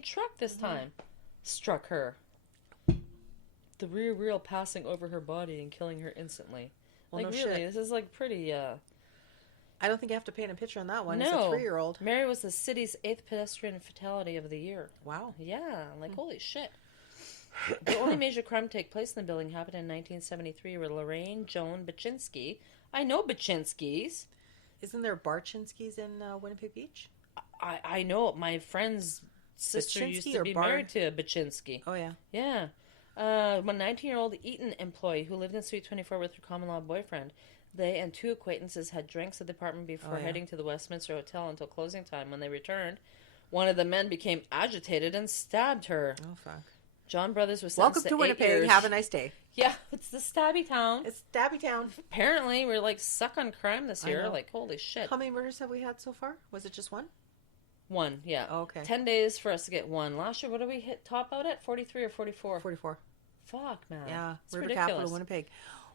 truck this time struck her. The rear wheel passing over her body and killing her instantly. Well, like, no really, shit. this is, like, pretty, I don't think you have to paint a picture on that one. No. It's a 3-year-old. Mary was the city's 8th pedestrian fatality of the year. Wow. Yeah, like, holy shit. The only major crime to take place in the building happened in 1973 where Lorraine Joan Baczynski... I know Baczynskis. Isn't there Barczynskis in Winnipeg Beach? I know. My friend's sister Baczynski used to be Bar? married to a Baczynski. Oh, yeah. Yeah. A 19-year-old Eaton employee who lived in Suite 24 with her common-law boyfriend. They and 2 acquaintances had drinks at the apartment before heading to the Westminster Hotel until closing time. When they returned, one of the men became agitated and stabbed her. Oh, fuck. John Brothers was Welcome sentenced to to 8 Winnipeg. years. Have a nice day. Yeah, it's the stabby town. It's Stabby Town. Apparently, we're like suck on crime this year. know. Like, holy shit. How many murders have we had so far? Was it just one? 1, yeah. Oh, okay. 10 days for us to get 1. Last year, what did we hit top out at? 43 or 44? 44. Fuck, man. Yeah, It's river ridiculous. capital Winnipeg.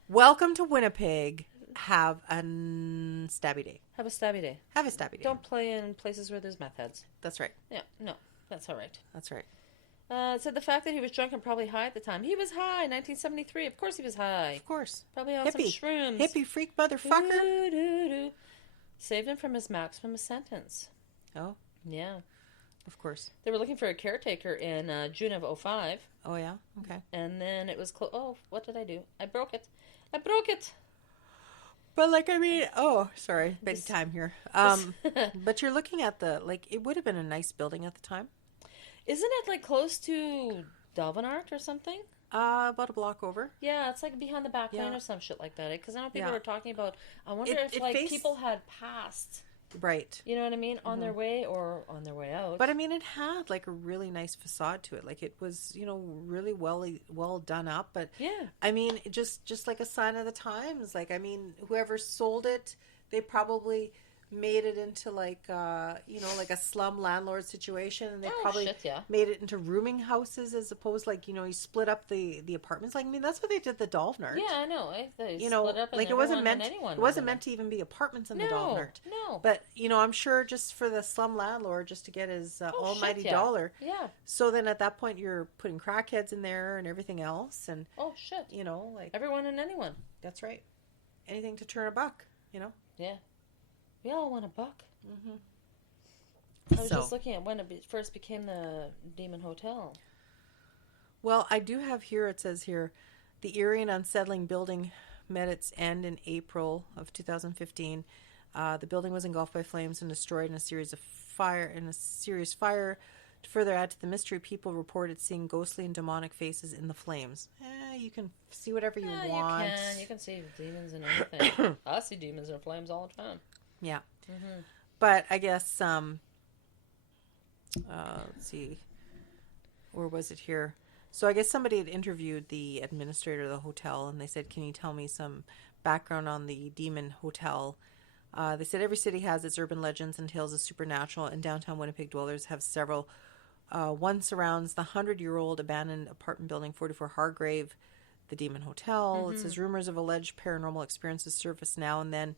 Welcome to Winnipeg. Have a stabby day. Have a stabby day. Have a stabby day. Don't play in places where there's meth heads. That's right. Yeah, no, that's all right. That's right. It said the fact that he was drunk and probably high at the time. He was high, 1973. Of course he was high. Of course. Probably on Hippie. some shrooms. Hippie freak motherfucker. Doo-doo-doo. Saved him from his maximum sentence. Oh, Yeah. of course. They were looking for a caretaker in June of 2005. Oh, yeah? Okay. And then it was close. Oh, what did I do? I broke it. I broke it. But, like, I mean, oh, sorry. Big time here. But you're looking at it would have been a nice building at the time. Isn't it, like, close to Delvinart or something? About a block over. Yeah, it's, like, behind the back lane Yeah. or some shit like that. Because I know people Yeah. were talking about, I wonder It if, like, faced- people had passed, Right. you know what I mean, on their way or on their way out. But, I mean, it had, like, a really nice facade to it. Like, it was, really well done up. But, yeah. I mean, just like a sign of the times. Like, I mean, whoever sold it, they probably made it into, like, like a slum landlord situation. And they probably shit, yeah. made it into rooming houses as opposed, like, you split up the apartments. Like, I mean, that's what they did the Dolphnart. Yeah, I know. They You split up and like, it wasn't everyone meant, and anyone it wasn't was meant to even be apartments in the No, Dolphnart. no. But, I'm sure just for the slum landlord, just to get his almighty shit, yeah. dollar. Yeah. So then at that point, you're putting crackheads in there and everything else. And, Oh, shit. like, Everyone and anyone. that's right. Anything to turn a buck, Yeah. We all want a buck. Mm-hmm. I was just looking at when it first became the Demon Hotel. Well, I do have here, it says here, the eerie and unsettling building met its end in April of 2015. The building was engulfed by flames and destroyed in a serious fire. To further add to the mystery, people reported seeing ghostly and demonic faces in the flames. You can see whatever you want. You can see demons in anything. I see demons in flames all the time. Yeah. Mm-hmm. But I guess, let's see, where was it here? So I guess somebody had interviewed the administrator of the hotel, and they said, can you tell me some background on the Demon Hotel? They said every city has its urban legends and tales of supernatural, and downtown Winnipeg dwellers have several. One surrounds the 100-year-old abandoned apartment building 44 Hargrave, the Demon Hotel. Mm-hmm. It says rumors of alleged paranormal experiences surface now and then,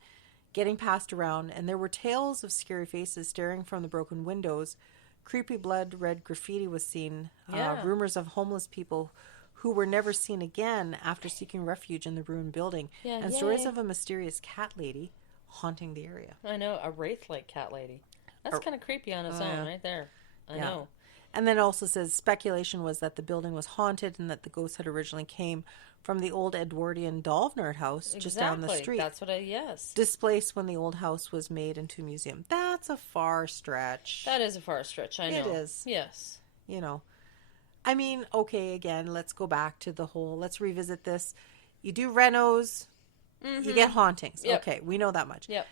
getting passed around, and there were tales of scary faces staring from the broken windows. Creepy blood-red graffiti was seen. Yeah. Rumors of homeless people who were never seen again after seeking refuge in the ruined building. Yeah, and stories of a mysterious cat lady haunting the area. I know, a wraith-like cat lady. That's kind of creepy on its own, right there. I know. And then it also says speculation was that the building was haunted and that the ghosts had originally came from the old Edwardian Dolphnart house just down the street. That's what yes. Displaced when the old house was made into a museum. That's a far stretch. That is a far stretch, I know. It is. Yes. I mean, okay, again, let's go back to let's revisit this. You do renos, you get hauntings. Yep. Okay, we know that much. Yep.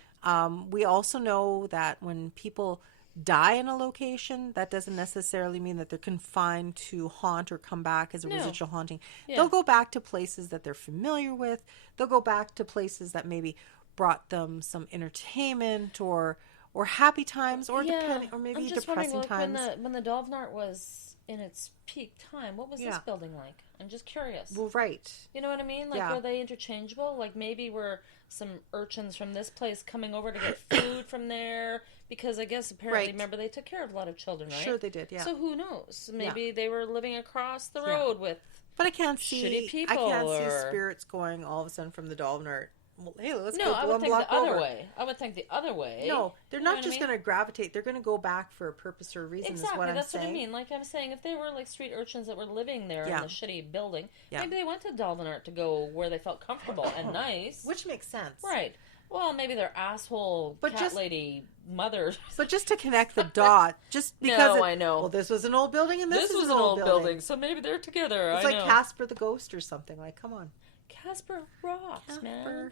We also know that when people die in a location, that doesn't necessarily mean that they're confined to haunt or come back as a residual haunting. Yeah. They'll go back to places that they're familiar with. They'll go back to places that maybe brought them some entertainment or happy times or depending or maybe I'm just depressing wondering, times. when the Dolphnart was in its peak time, what was this building like? I'm just curious. Well, right. You know what I mean? Like, were they interchangeable? Like, maybe were some urchins from this place coming over to get food from there? Because I guess apparently, remember, they took care of a lot of children, right? Sure they did, yeah. So who knows? Maybe they were living across the road with but I can't see shitty people. I can't see spirits going all of a sudden from the Dolvenart. Well, hey, let's go I would one think block the other over. way. I would think the other way. No, they're not just going to gravitate. They're going to go back for a purpose or a reason. Exactly, is what that's I'm saying. what I mean. Like I'm saying, if they were like street urchins that were living there in the shitty building, maybe they went to Dolvenart to go where they felt comfortable and nice. Which makes sense. Right. Well, maybe their asshole cat lady mother. But just to connect the dot, just because I know. Well, this was an old building and this was an old building, so maybe they're together. It's like Casper the Ghost or something. Like, come on. Casper rocks, man.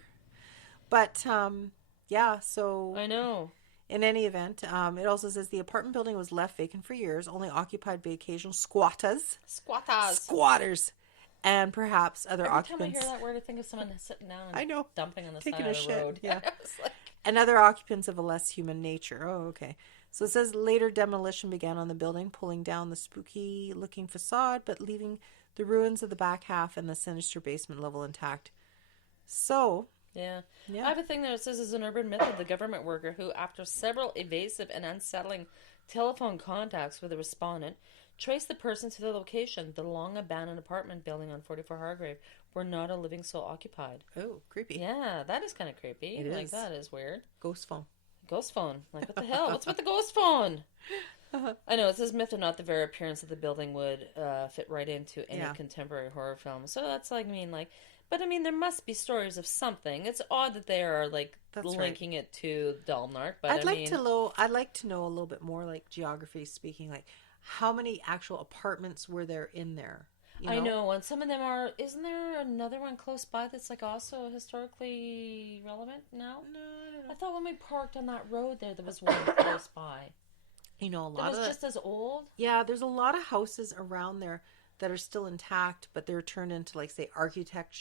But, so... I know. In any event, it also says the apartment building was left vacant for years, only occupied by occasional squatters, and perhaps other occupants. Every time I hear that word, I think of someone sitting down and dumping on the taking side of the road. Yeah. And other occupants of a less human nature. Oh, okay. So it says later demolition began on the building, pulling down the spooky-looking facade, but leaving the ruins of the back half and the sinister basement level intact. So... Yeah. I have a thing there that says it's an urban myth of the government worker who, after several evasive and unsettling telephone contacts with the respondent, traced the person to the location, the long-abandoned apartment building on 44 Hargrave, where not a living soul occupied. Oh, creepy. Yeah, that is kind of creepy. It is. That is weird. Ghost phone. Ghost phone. Like, what the hell? What's with the ghost phone? I know, it says myth or not, the very appearance of the building would fit right into any contemporary horror film. So that's like, But, there must be stories of something. It's odd that they are, linking it to Dolvenart. But I'd like to know a little bit more, like, geography speaking, like, how many actual apartments were there in there? I know, and some of them are... Isn't there another one close by that's, also historically relevant now? No, I don't know. I thought when we parked on that road there was one close by. A lot that was just as old? Yeah, there's a lot of houses around there that are still intact, but they're turned into, like, say, architect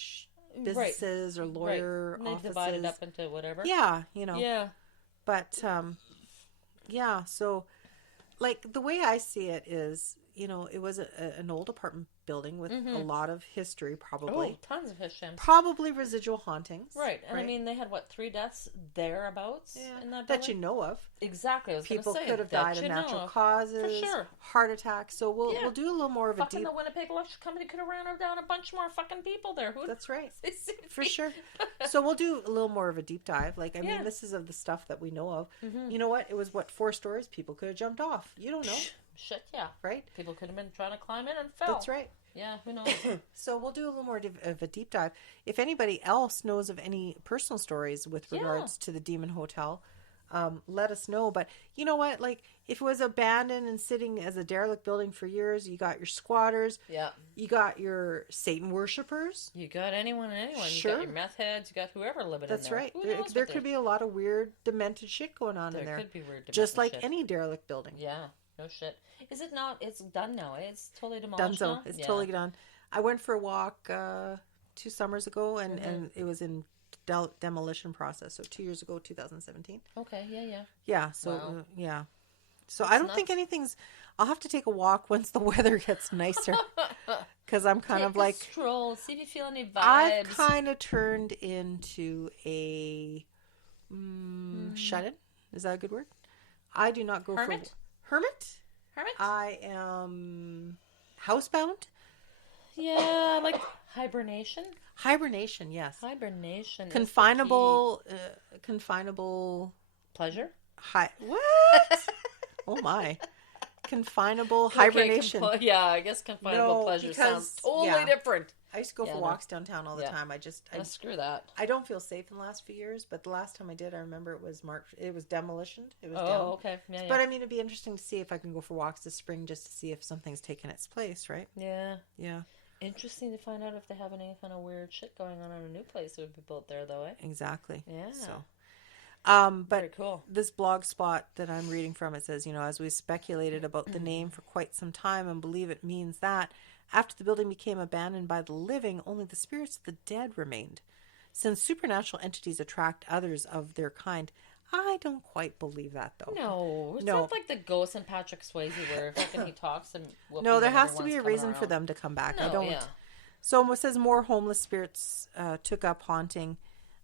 businesses or lawyer and offices. They divided up into whatever. Yeah, Yeah. But, so, like, the way I see it is, it was an old apartment building with a lot of history, probably. Oh, tons of history. Probably residual hauntings. Right. And they had, 3 deaths thereabouts in that building? That you know of. Exactly. I was People say, could have died of natural causes. For sure. Heart attacks. So we'll do a little more of a deep... the Winnipeg Electric Company could have ran down a bunch more fucking people there. That's right. For sure. So we'll do a little more of a deep dive. This is of the stuff that we know of. Mm-hmm. You know what? It was 4 stories. People could have jumped off. You don't know. Shit, yeah. Right? People could have been trying to climb in and fell. That's right. Yeah, who knows? So we'll do a little more of a deep dive. If anybody else knows of any personal stories with regards to the Demon Hotel, let us know. But you know what? Like, if it was abandoned and sitting as a derelict building for years, you got your squatters. Yeah. You got your Satan worshippers. You got anyone and anyone. Sure. You got your meth heads. You got whoever living in there. That's right. There could be a lot of weird, demented shit going on in there. There could be weird, demented just like shit. any derelict building. Yeah. No shit. Is it not? It's done now. It's totally demolished now? It's totally done. I went for a walk 2 summers ago, and it was in demolition process. So 2 years ago, 2017. Okay. Yeah. Yeah. So wow. So I don't think anything's. I'll have to take a walk once the weather gets nicer, because I'm kind of like stroll. See if you feel any vibes. I've kind of turned into a shut-in. Is that a good word? I do not go Hermit? Hermit? I am housebound. Yeah, like hibernation. Hibernation, yes. Hibernation. Confinable pleasure. What? Oh my. Confinable hibernation. I guess confinable pleasure sounds totally different. I used to go for walks downtown all the time. Screw that. I don't feel safe in the last few years, but the last time I did, I remember it was demolitioned. It was down. Okay. Yeah. But it'd be interesting to see if I can go for walks this spring just to see if something's taken its place, right? Yeah. Yeah. Interesting to find out if they have any kind of weird shit going on in a new place that would be built there, though, eh? Exactly. Yeah. So, but very cool. This blog spot that I'm reading from, it says, as we speculated about the name for quite some time and believe it means that, after the building became abandoned by the living, only the spirits of the dead remained. Since supernatural entities attract others of their kind, I don't quite believe that, though. No, it's No. not like the ghost in Patrick Swayze where fucking he talks and No, there has to be a reason for them to come back. I don't. Yeah. So it says more homeless spirits took up haunting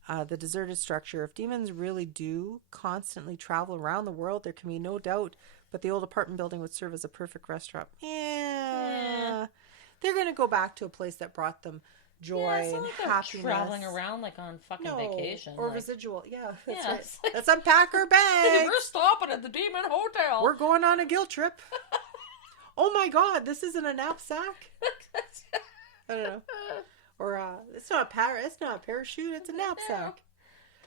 the deserted structure. If demons really do constantly travel around the world, there can be no doubt. But the old apartment building would serve as a perfect restaurant. Yeah. They're going to go back to a place that brought them joy and like happiness. Traveling around like on fucking vacation. Or like... residual. Yeah, that's yes. right. Let's unpack our bags. We're stopping at the Demon Hotel. We're going on a guilt trip. Oh my God, this isn't a knapsack. I don't know. Or it's not a parachute, it's a knapsack.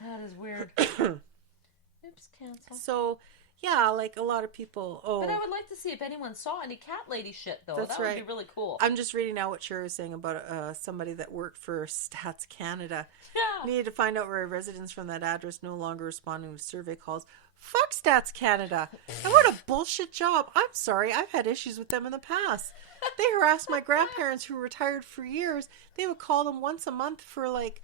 That is weird. Oops, cancel. So, yeah, like a lot of people. Oh, but I would like to see if anyone saw any cat lady shit, though. That's that would right. be really cool. I'm just reading now what Sher was saying about somebody that worked for Stats Canada. Yeah. Needed to find out where residents from that address no longer responding to survey calls. Fuck Stats Canada. And what a bullshit job. I'm sorry. I've had issues with them in the past. They harassed my grandparents who retired for years. They would call them once a month for like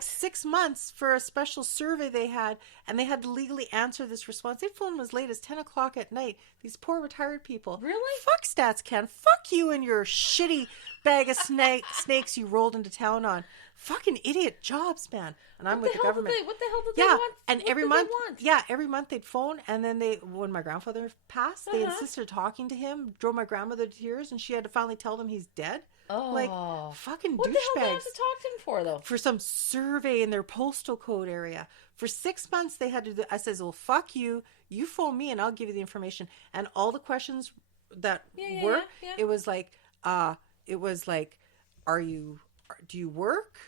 6 months for a special survey they had, and they had to legally answer this response. They phoned them as late as 10 o'clock at night. These poor retired people. Really? Fuck Stats Can. Fuck you and your shitty bag of snakes you rolled into town on. Fucking idiot jobs, man. And I'm with the government. What the hell did they want? And what every did month, they want? yeah, every month they'd phone, and then when my grandfather passed, they insisted talking to him, drove my grandmother to tears, and she had to finally tell them he's dead. Oh, like fucking douchebags. What the hell did they have to talk to him for, though? For some survey in their postal code area. For 6 months, they had to do. I says, "Well, fuck you. You phone me, and I'll give you the information." And all the questions that it was like, do you work?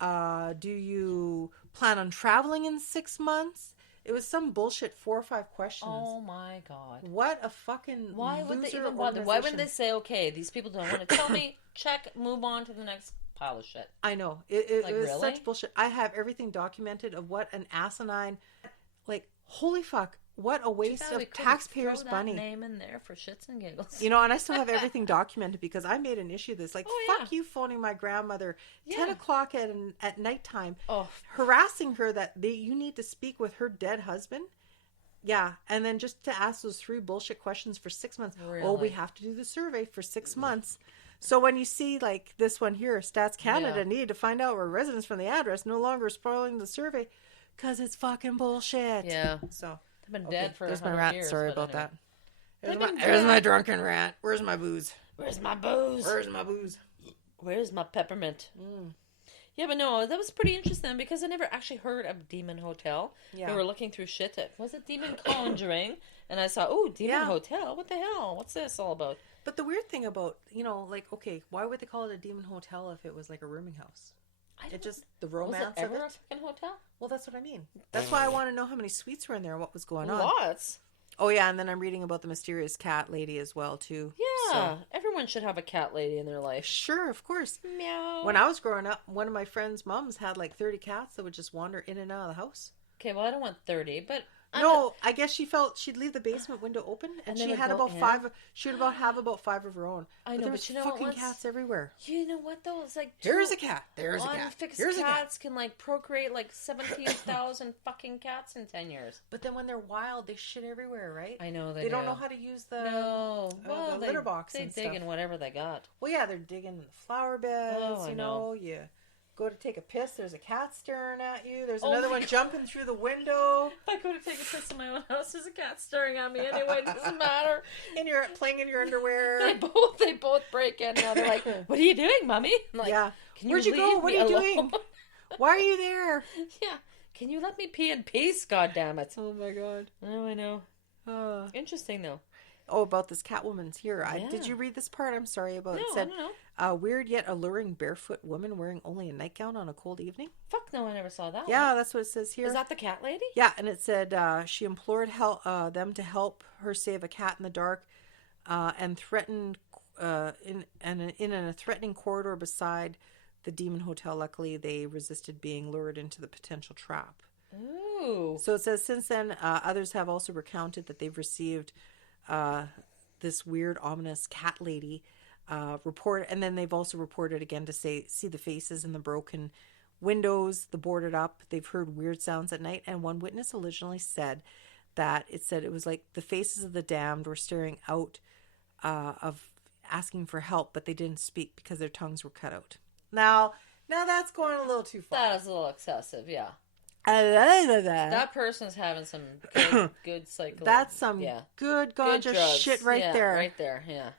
Do you plan on traveling in 6 months? It was some bullshit 4 or 5 questions. Oh my God. What a fucking Why would they loser even bother? Why wouldn't they organization. say, okay, these people don't want to tell me, check, move on to the next pile of shit? I know. It was really? such bullshit. I have everything documented of what an asinine, like, holy fuck, what a waste of taxpayers' money. Name in there for shits and giggles. You know, and I still have everything documented because I made an issue of this. Like, fuck you phoning my grandmother 10 o'clock at nighttime, harassing her that you need to speak with her dead husband. Yeah, and then just to ask those 3 bullshit questions for 6 months. Really? Oh, we have to do the survey for 6 months. So when you see, like, this one here, Stats Canada needed to find out where residents from the address no longer spoiling the survey because it's fucking bullshit. Yeah. So... They've been dead for there's 100 my rant. years. Sorry about anyway. that. There's my drunken rant. Where's my booze? Where's my booze? Where's my booze? Where's my peppermint? Yeah, but no, that was pretty interesting because I never actually heard of Demon Hotel. Yeah. We were looking through shit. Was it Demon Conjuring? And I saw, Demon Hotel. What the hell? What's this all about? But the weird thing about, like, okay, why would they call it a demon hotel if it was like a rooming house? The romance was it ever of it. a fucking hotel? Well, that's what I mean. That's why I want to know how many suites were in there and what was going on. Lots. Oh, yeah, and then I'm reading about the mysterious cat lady as well, too. Yeah, So. everyone should have a cat lady in their life. Sure, of course. Meow. When I was growing up, one of my friend's moms had like 30 cats that would just wander in and out of the house. Okay, well, I don't want 30, but... I guess she felt she'd leave the basement window open, and she had about 5. She would have about 5 of her own. I know, there but was you know fucking what? cats everywhere. You know what though? It's like Here's a cat. There's a cat. Unfixed Here's cats can like procreate like 17,000 fucking cats in 10 years. But then when they're wild, they shit everywhere, right? I know they don't know how to use the well, the litter box. They and dig stuff. in whatever they got. Well, yeah, they're digging the flower beds. Oh, I know. You go to take a piss. There's a cat staring at you. There's another one jumping through the window. If I go to take a piss in my own house, there's a cat staring at me anyway. It doesn't matter. And you're playing in your underwear. They both break in now. They're like, "What are you doing, Mommy?" I'm like, yeah. Where'd you go? What are you doing? Why are you there? Yeah. Can you let me pee in peace? God damn it. Oh my God. Oh, I know. Interesting though. Oh, about this Catwoman's here. Did you read this part? I'm sorry about it. No, It said, I don't know. a weird yet alluring barefoot woman wearing only a nightgown on a cold evening. Fuck no, I never saw that. Yeah, that's what it says here. Is that the cat lady? Yeah, and it said she implored them to help her save a cat in the dark, and threatened in a threatening corridor beside the Demon Hotel. Luckily, they resisted being lured into the potential trap. Ooh. So it says since then, others have also recounted that they've received this weird, ominous cat lady report, and then they've also reported again to see the faces in the broken windows, the boarded up. They've heard weird sounds at night. And one witness originally said that it was like the faces of the damned were staring out of asking for help, but they didn't speak because their tongues were cut out. Now that's going a little too far. That is a little excessive, yeah. That person's having some good psychology. That's some good ganja shit right there. Right there, yeah.